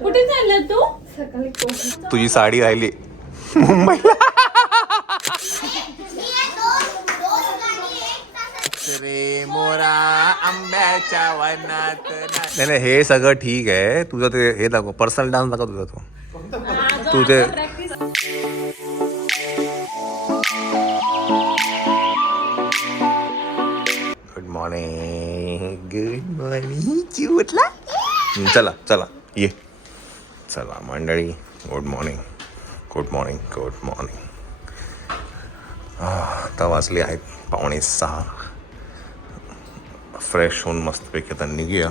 कुठे चालला तू? सकाळी तुझी साडी राहिली मुंबईला. रे मोरा आंब्याच्या वनात. नाही नाही, हे सगळं ठीक आहे. तुझं ते हे दाखव, पर्सनल डान्स दाखव तुझा. तू ते गुड मॉर्निंग चिवटला. चला चला ये. चला मंडळी, good morning good morning good morning. आता वाजले आहेत 5:45. फ्रेश होऊन मस्तपैकी आता निघूया.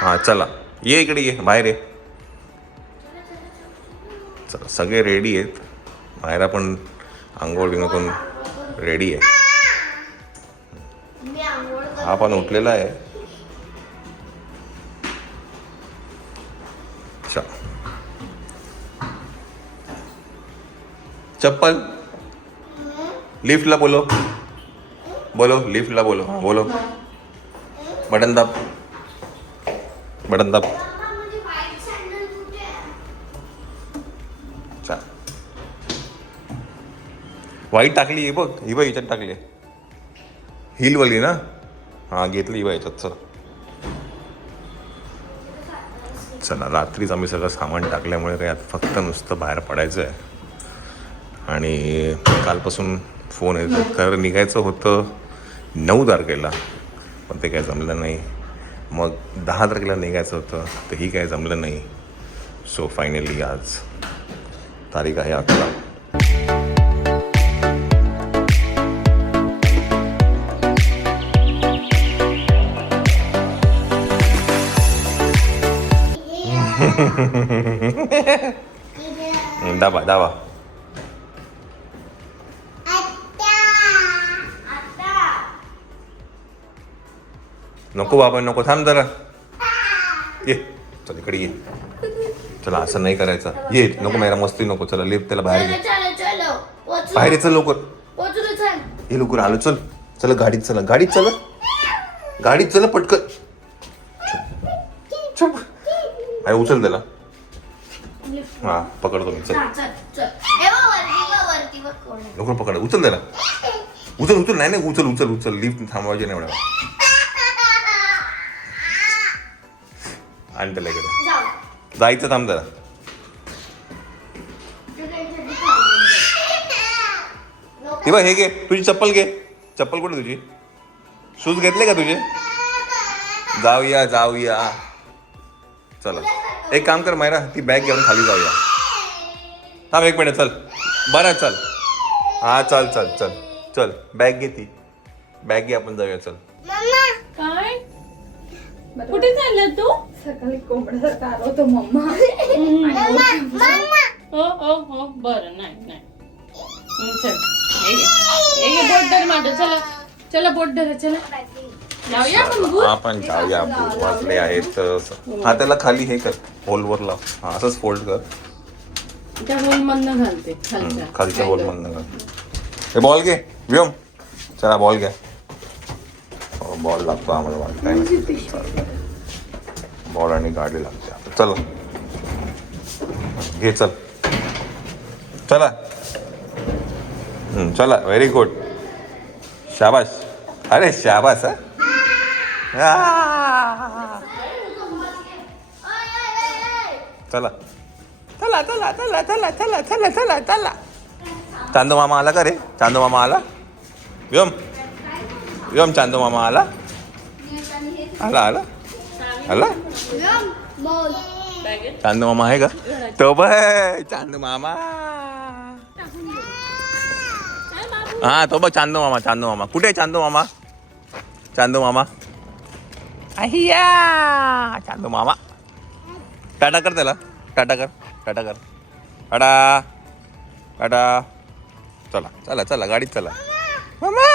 हां चला ये इकडे, ये बाहेर ये. चला सगळे रेडी आहेत. बाहेर पण आंघोळ बिंघोळ करून रेडी आहे. हा पण उठलेला आहे. चप्पल लिफ्टला बोलो, बोलो लिफ्टला बोलो. हां बोलो. बटन दाब, बटन दाब. चल व्हाईट टाकली ही बघ, ही बघ ह्याच्यात टाकली. हिलवाली ना. हां घेतली ही बघ ह्याच्यात. चला चला. रात्रीच आम्ही सगळं सामान टाकल्यामुळे काय आता फक्त नुसतं बाहेर पडायचं आहे. आणि कालपासून फोन येतो. कारण निघायचं होतं 9 तारखेला, पण ते काय जमलं नाही. मग 10 तारखेला निघायचं होतं, तेही काय जमलं नाही. सो फायनली आज तारीख आहे 11. दाबा दाबा. नको बाबा नको, थांब जरा. ये चल इकडे ये. चला असं नाही करायचं. ये नको मेरा मस्ती नको. चला लिफ्ट त्याला बाहेर घे. बाहेर ये चल लवकर. ये लवकर आलो. चल चला गाडीत चला, गाडीत चला, गाडीत चला पटकन. अरे उचल त्याला. हा पकडतो मी. चल लवकर पकड. उचल त्याला. उचल उचल. नाही नाही उचल उचल उचल. लिफ्ट थांबवायची नाही मॅडम. आणि त्याला इकडे जायचं. थांब जरा. हे बघ हे घे, तुझी चप्पल घे. चप्पल कुठे तुझी? शूज घेतले का तुझे? जाऊया जाऊया. चला एक काम कर मायरा, ती बॅग घेऊन खाली जाऊया. थांब 1 मिनिट. चल बरं चल. हा चल चल चल चल. बॅग घे, ती बॅग घे, आपण जाऊया. चल. काय? कुठे चालला तू? सकाळी कोंबड्यासारखा आलो होतो मम्मा. हो हो हो बरं. नाही नाही चल. हे बोट धर माझं. चला चला बोट धर. चला जाऊया आपण जाऊया. वाजले आहेत. हा त्याला खाली हे कर, होलवर लाव. हा असंच फोल्ड कर. त्या होल मधनं घालते खालच्या होल मधनं घाल. हे बॉल घे व्योम. चला बॉल घ्या. बॉल लागतो आम्हाला. काय नाही, बॉल आणि गाडी लागते. चला घे. चल चला. चला व्हेरी गुड. शाबास. अरे शाबास. चला चला चला चला चला चला चला चला चला. चांदू मामा आला का रे? चांदू मामा आला. व्योम व्योम चांदू मामा आला. आला आला आला. चांदू मामा आहे का? तो बघ चांदू मामा. हा तो बघ चांदू मामा. चांदू मामा कुठे आहे? चांदू मामा. चांदू मामा अहिया. चांदू मामा. टाटा कर त्याला. टाटा कर. टाटा कर. टाटा टाटा. चला चला चला गाडीत चला. मामा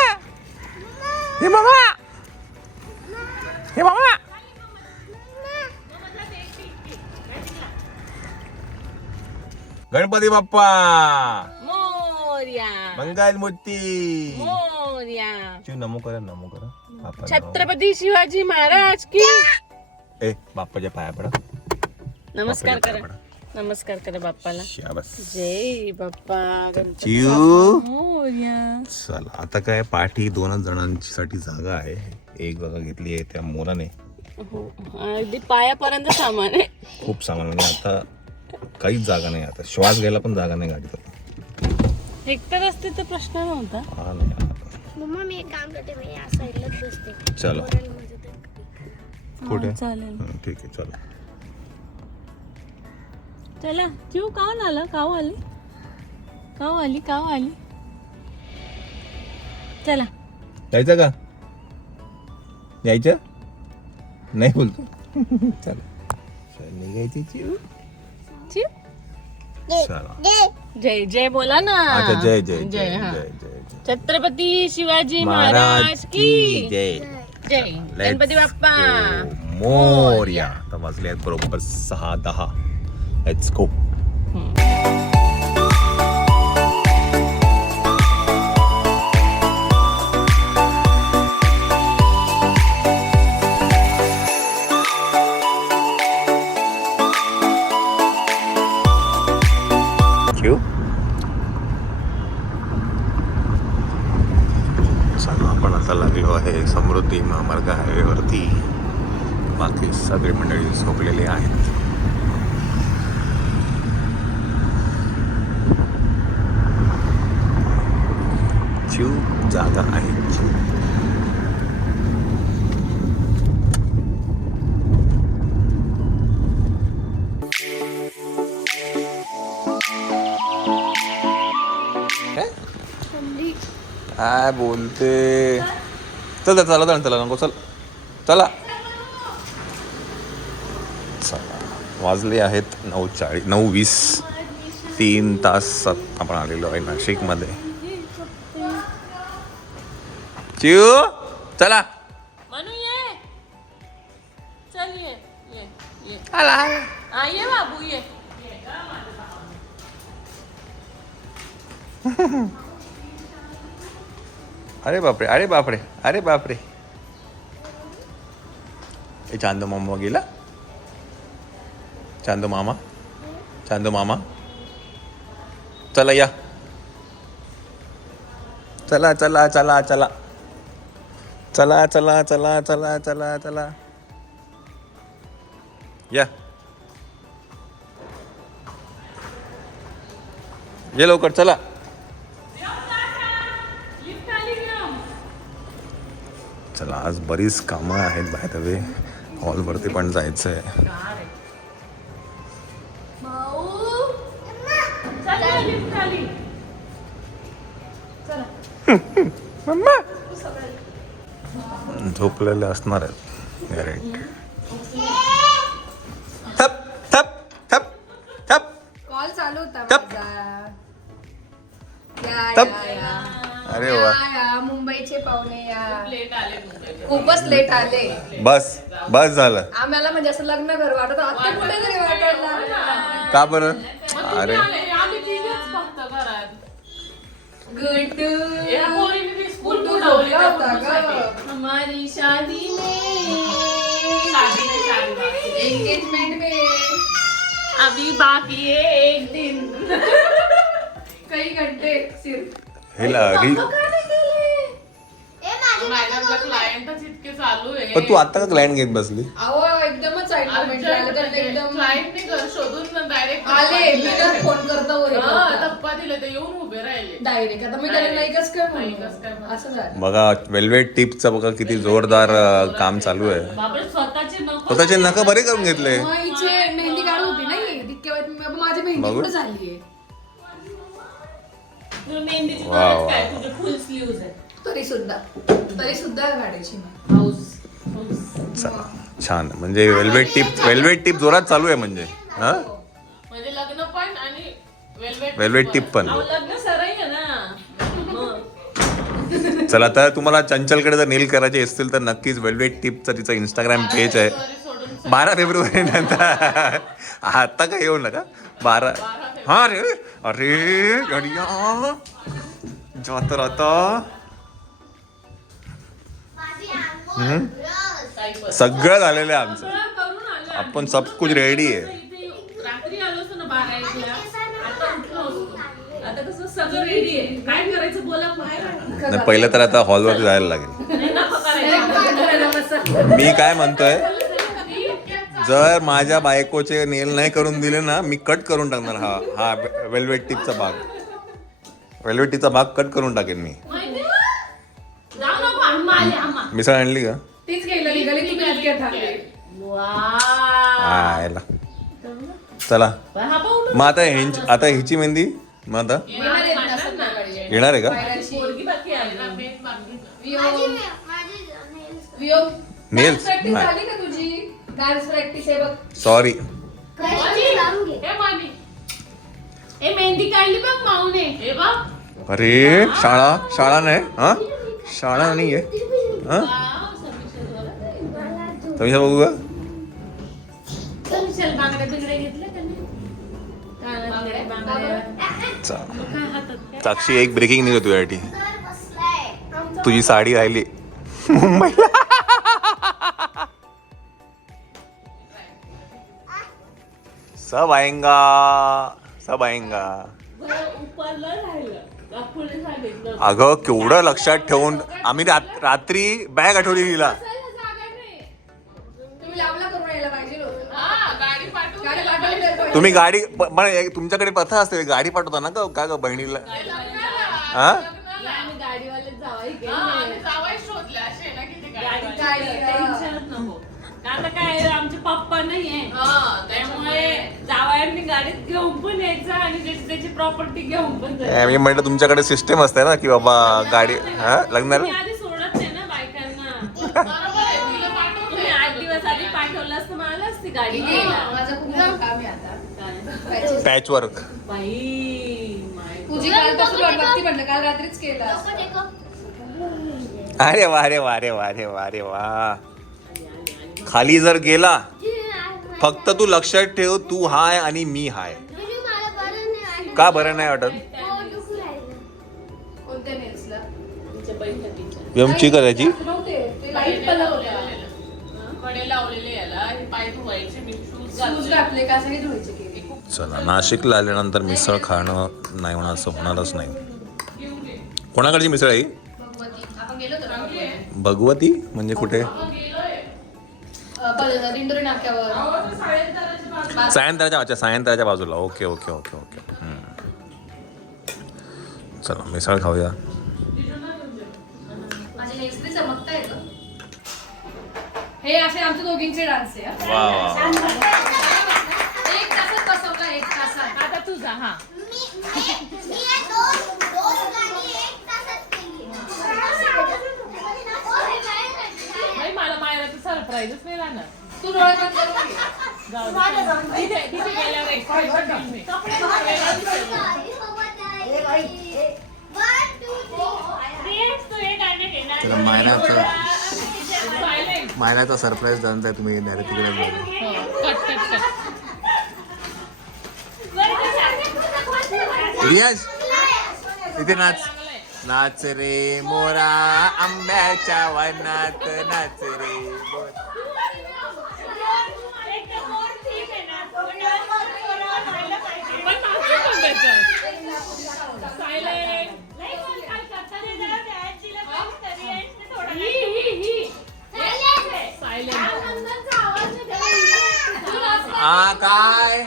हे मामा. हे मामा. गणपती बाप्पा मोरया. मंगल मूर्ती मोरया. नमो करा नमो करा. छत्रपती शिवाजी महाराज की. ए बाप्पाच्या पाया पडा. नमस्कार बाप्पाच्या करा. पाया नमस्कार करा बाप्पाला. शाबास. जय बाप्पा गणपती चिऊ. बाप्पा मोरया. चला आता काय पाठी 2 जणांसाठी जागा आहे. एक जागा घेतली आहे त्या मोराने. हो, अगदी पायापर्यंत सामान आहे. खूप सामान म्हणजे आता काहीच जागा नाही. आता श्वास घ्यायला पण जागा नाही गाडीत. हेक्टर असते तर प्रश्न नव्हता. हा नाही मम्मा मी एक काम करते मी या साईडलाच बसते चलो कुठे चालेल. ठीक आहे चला. चला चिऊ काऊन आला? काऊ आली? काऊ आली? काऊ आली? चला. यायचं का? यायचं नाही बोलतो. चला निघायची चिऊ. चिऊ चला जय जय बोला ना. अच्छा जय जय जय जय हा. जय जय जय छत्रपती शिवाजी महाराज महाराज की की जय. जय. गणपती बाप्पा मोरया. आता वाजले आहेत बरोबर 6:10. Let's go. आपण आता लागलो आहे समृद्धी महामार्ग हायवेवरती. बाकी सगळी मंडळी झोपलेली आहेत. चिऊ जागा आहे. चिऊ काय बोलते. चल चला चला नको चल चला. चला वाजले आहेत 9:20. 3 तास आपण आलेलो आहे नाशिकमध्ये. चिऊ चला. मनू ये. चल ये ये ये. आला. हा ये बाबू ये. अरे बापरे अरे बापरे अरे बापरे. ए चांदो मामा गेला. चांदो मामा. चांदो मामा चला या. चला चला चला चला चला चला चला चला चला चला या. ये लवकर चला. चला आज बरीच कामं आहेत. बाय द वे हॉलवरती पण जायचं आहे. झोपलेले असणार आहेत गॅरेंट. थप थप थप थप कॉल चालू होता टप. माझा. या टप. या या अरे वा. या मुंबईचे पाहुणे या. लेट आले तुमच्याकडे. खूपच लेट आले. बस बस झालं. आम्हाला म्हणजे असं लग्न घर वाटत आता कुठे तरी वाटत. का बरं. अरे आम्ही तिघेच फक्त घरात. गुड या पोरीने ती स्कूल गुड्डू बुडवली झोपला होता त्यासाठी. ग. हमारी शादी में शादी में शादी बाकी है. एंगेजमेंट में अभी बाकी है 1 दिन. काही घंटे सिर्फ. हेला मॅडमला क्लायंटच इतके चालू आहे. पण तू आता का क्लायंट घेत बसली. अहो एकदमच एकदम क्लायंटने शोधून डायरेक्ट आले. मी तर फोन करतो धप्पा दिले ते येऊन उभे राहिले. डायरेक्ट. आता मी त्याला नाही कस काय नाही कसं काय म्हणू. म्हणू. असं झालं. बघा वेल्वेट टिपचं बघा किती जोरदार काम चालू आहे. बापरे स्वतःचे नको. स्वतःचे नखं बरे करून घेतले. मग हिचे मेहंदी काढ होती नाही तितक्या वेळात माझी मेहंदी बघू. कुठे झालीये. तुला मेहंदीची वा, गरज वा, काय? वा. तुझे फुल स्लीव्ज आहे. तरी सुद्धा काढायची ना. हाऊस. चला छान. म्हणजे वेल्वेट टिप जोरात चालू आहे म्हणजे. हा म्हणजे लग्न पण आणि वेल्वेट टिप पण. लग्न सराई आहे ना. मग. चला तर तुम्हाला चंचलकडे जर नेल करायचे असतील तर नक्कीच वेल्वेट टिपचं तिचं इंस्टाग्राम पेज आहे. सोडून 12 फेब्रुवारी नंतर आता काय येऊ नका. 12 हा रे. अरे गडिया जात राहता. सगळं झालेलं आहे आमचं. करून आले. आपण सब कुछ रेडी आहे. इथे 12:01 आता उठलो असतो. आता कसं सगळं रेडी आहे, काय करायचं बोला नाही, पहिलं तर आता हॉलवर जायला लागेल. मी काय म्हणतोय, जर माझ्या बायकोचे नेल नाही करून दिले ना, मी कट करून टाकणार. हा वेल्वेट टिपचा भाग, वेल्वेट टिपचा भाग कट करून टाकेन मी. जाऊ नको, आम्हा आली, आम्हा. मिसळ आणली का? तीच गेलं निघाली तुम्ही आज काय थांबले. हा, याला. चला मग आता हिची मेहंदी मग आता येणार आहेत ना संध्याकाळी. येणार आहे का? पोरगी बाकी आहे ना. वियोग नेल्स प्रॅक्टिस नाही, झाली का तुझी? डान्स प्रॅक्टिस आहे बघ. सॉरी. हे मामी, हे मेहंदी काढली बघ माऊने. हे बघ. अरे शाळा नाही, हा शाळा नाही आहे. हा तुम्ही बघू का? चल बांगड्या बिंगड्या घेतल्या त्यांनी. बांगड्या चला. काय हातात? साक्षी, एक ब्रेकिंग न्यूज तुझ्यासाठी. तुझी साडी राहिली मुंबईला. सब आएंगा. उपरलं राहिलं. काकूने सांगितलं. अगं केवढं लक्षात ठेवून आम्ही रात्री बॅग आठवली तिला. तुम्ही लांबला करून यायला पाहिजे होतं. हा, गाडी पाठवून गाडी पाठवली तर पाहिजे. तुम्ही गाडी तुमच्याकडे प्रथा असते गाडी पाठवता ना का ग बहिणीला? हा आम्ही गाडीवालेच जावई गेले. जावई शोधले असे ना किती गाडी टेन्शनच नको. आता काय आमचे पप्पा नाहीये, त्यामुळे जावयांनी गाडीत घेऊन पण यायचं आणि त्याची प्रॉपर्टी घेऊन पण जायचं. मी म्हटलं तुमच्याकडे सिस्टम असते ना की बाबा गाडी हा लग्नाला. तुम्ही आधी सोडत नाही ना बायकांना. तुम्ही 8 दिवस आधी पाठवलं असतं मला असती गाडी घ्यायला. माझं खूप मोठं काम आहे आता. Patch work. बाई तुझी काल पासून वाट बघती म्हटलं, काल रात्रीच केला. अरे वा रे वा रे वा रे वा रे वा. खाली जर गेला फक्त तू लक्षात ठेव, तू हाय आणि मी हाय. का बरं नाही वाटत? कोणत्या नेल्सला? एमची करायची. नव्हते ते लाईट पण कडे लावलेले याला, हे पाय धुवायचे, मी शूज घातले का सगळे धुवायचे केले. चला, नाशिकला आल्यानंतर मिसळ खाणं नाही होणार असं होणारच नाही. कोणाकडची मिसळ आहे? भगवती. आपण गेलो होतो ना भगवती म्हणजे कुठे? दिंडोरी नाक्यावर. सायंकाळच्या बाजूला. Okay okay okay okay. चला मिसळ खाऊया. माझे नेल्स बी चमकताय ग. हे असे आमच्या दोघींचे डान्स आहे. वा वा. 1 तासात बसवला, 1 तासात. आता तुझा. हा, बाई मला मायला तर सरप्राईजच नाही राहणार. तू डोळे बंद करून घे. जाऊ दे. तिथे गेल्यावर एक्साइटमेंट होईल मी. कपडे धुवायला दिसेल. मायनाचा सरप्राईज जाणताय तुम्ही डायरेक्ट तिकडे. रियाज इथे नाच. नाच रे मोरा आंब्याच्या वनात नाच रे मोरा. हा काय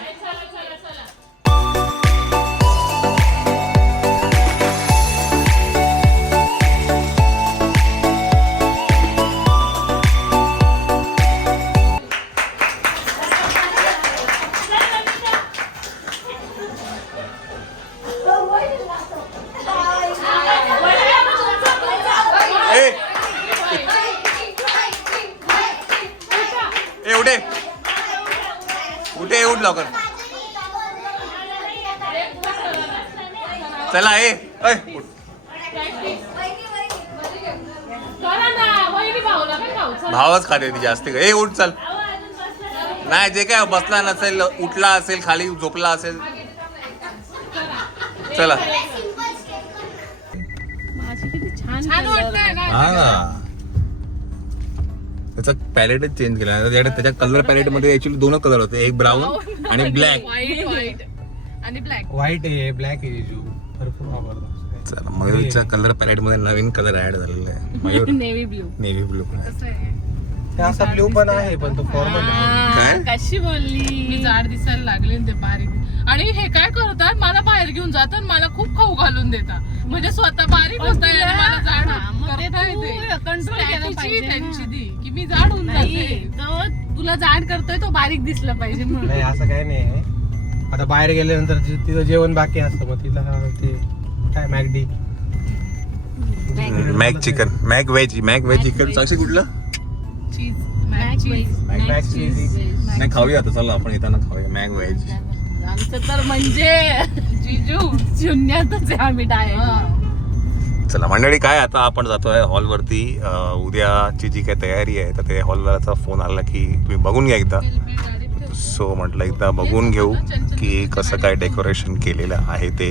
उठे उठ लवकर. चला उठ. भावच खाते ती जास्त. उठ चल. नाही जे काय बसला नसेल, उठला असेल, खाली झोपला असेल, चला. छान वाटतंय ना. हा ना, त्याचा पॅलेटच चेंज केला. त्याच्या कलर पॅलेट मध्ये ऍक्च्युअली 2 कलर होते, एक ब्राऊन आणि ब्लॅक. व्हाईट आणि ब्लॅक. व्हाईट आहे, ब्लॅक आहे जीजू भरपूर वापरतो. चला मयूरच्या कलर पॅलेट मध्ये नवीन कलर ऍड झालेला आहे. Mayur navy blue. Navy blue. ते असा ब्ल्यू पण आहे पण तो फॉर्मल आहे. काय कशी बोलली. मी जाड दिसायला लागले ना ते बारीक. आणि हे काय करतात मला बाहेर घेऊन जातात, मला खूप खाऊ घालून देतात. म्हणजे स्वतः बारीक होताय आणि मला जाड करता येते. कंट्रोल केलं Strategy पाहिजे त्यांची ती की मी जाड होऊन जाते. तो तुला जाड करतोय तो बारीक दिसला पाहिजे म्हणून. नाही असं काही नाही. आता बाहेर गेल्यानंतर तिथं जेवण बाकी असतं मग तिला ते काय McD Mc chicken Mc veg chicken सांगशील कुठलं? चीज चीज. मॅक चीज नाही खाऊया आता, चला आपण येताना खाऊया मॅक व्हेज. आमचं तर म्हणजे जिजू शून्यातच आहे आम्ही डायरेक्ट. चला मंडळी, काय आता आपण जातोय हॉलवरती. उद्याची जी काही तयारी आहे तर ते हॉलवाल्याचा फोन आला की तुम्ही बघून घ्या एकदा. सो म्हटलं एकदा बघून घेऊ की कसं काय डेकोरेशन केलेलं आहे ते,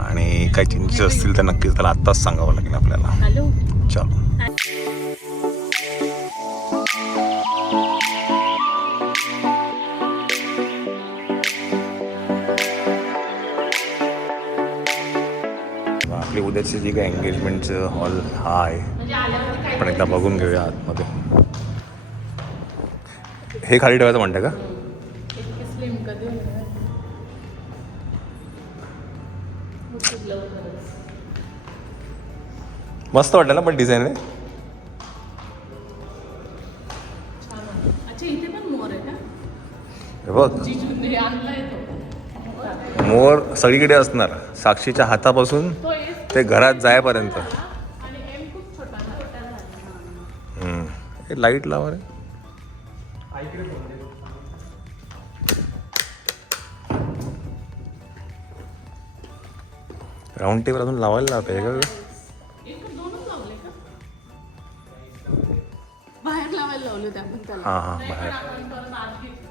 आणि काही चेंजेस असतील तर नक्कीच त्याला आत्ताच सांगावं लागेल आपल्याला. हॅलो. चलो. आपली उद्याची जी काही एंगेजमेंटचं हॉल हा आहे, आपण एकदा बघून घेऊया आतमध्ये. हे खाली ठेवायचं म्हणतं का? मस्त वाटतं ना पण डिझाईन आहे. अच्छा इथे पण मोर आहे का? हे बघ, जिजूने आणलाय तो. मोर सगळीकडे असणार, साक्षीच्या हातापासून ते घरात जायपर्यंत. आणि एम खूप छोटा ना. हे लाईट लावा रे. राऊंड टेबल अजून लावायला लावता का? दोनच लावले का? बाहेर लावायला लावले होते आपण त्याला. हां बाहेर. आपण परत आत घेतलं.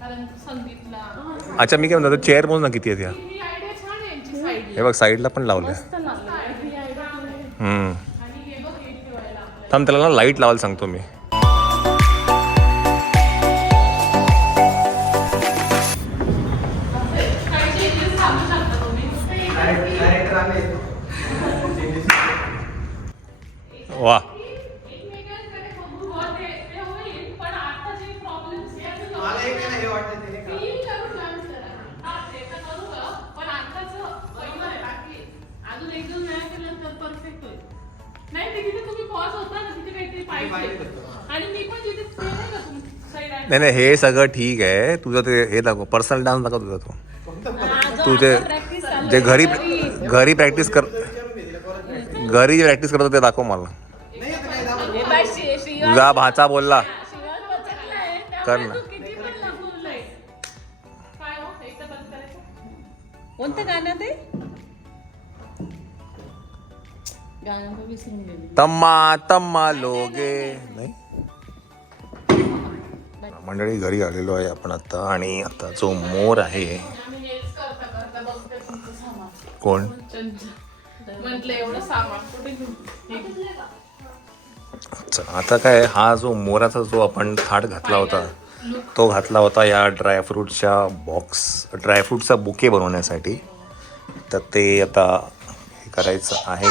कारण संगीतला अच्छा मी काय म्हणतो, चेअर मोज ना किती आहेत या. ही आयडिया छान आहे यांची साईड. हे बघ साईडला पण लावलंय. ही आयडिया आहे. हम्म. आणि हे बघ हे ठेवायला आपल्याला. थांब त्याला ना लाईट लावायला सांगतो मी. काही changes सांगू शकता तुम्ही? वा, एकमेकांकडे बघू हो ते होईल, पण आता जे प्रॉब्लेम्स आहेत feel करून dance करा. हा, ते तर करू गं, पण आत्ताचं बरोबर आहे. बाकी अजून एक दोन वेळा केलं तर परफेक्ट होईल. नाही ते तिथे तुम्ही पॉज होता ना, तिथे काहीतरी पाहिजे. आणि मी पण जिथे ते नाही का तुम्ही side आहे. नाही हे सगळं ठीक आहे. तुझं ते हे दाखव, पर्सनल डान्स दाखव तुझा तो. तू ते जे घरी प्रॅक्टिस कर, घरी जे प्रॅक्टिस करतो ते दाखव मला. तुझा भाचा बोलला कर ना. किती पण लपवलंय. काय हो एकदा बंद करायचं. कोणतं गाणं ते? गाणं तर विसरून गेली. तम्मा तम्मा लोगे नाही. मंडळी घरी आलेलो आहे आपण आता, आणि आता जो मोर आहे. आम्ही हेच करता करता बघते तुमचं सामान. कोण? म्हटलं एवढं सामान कुठे घेऊन. अच्छा, आता काय हा जो मोराचा जो आपण थाट घातला होता तो घातला होता या ड्रायफ्रूटचा बुके बनवण्यासाठी. तर ते आता हे करायचं आहे.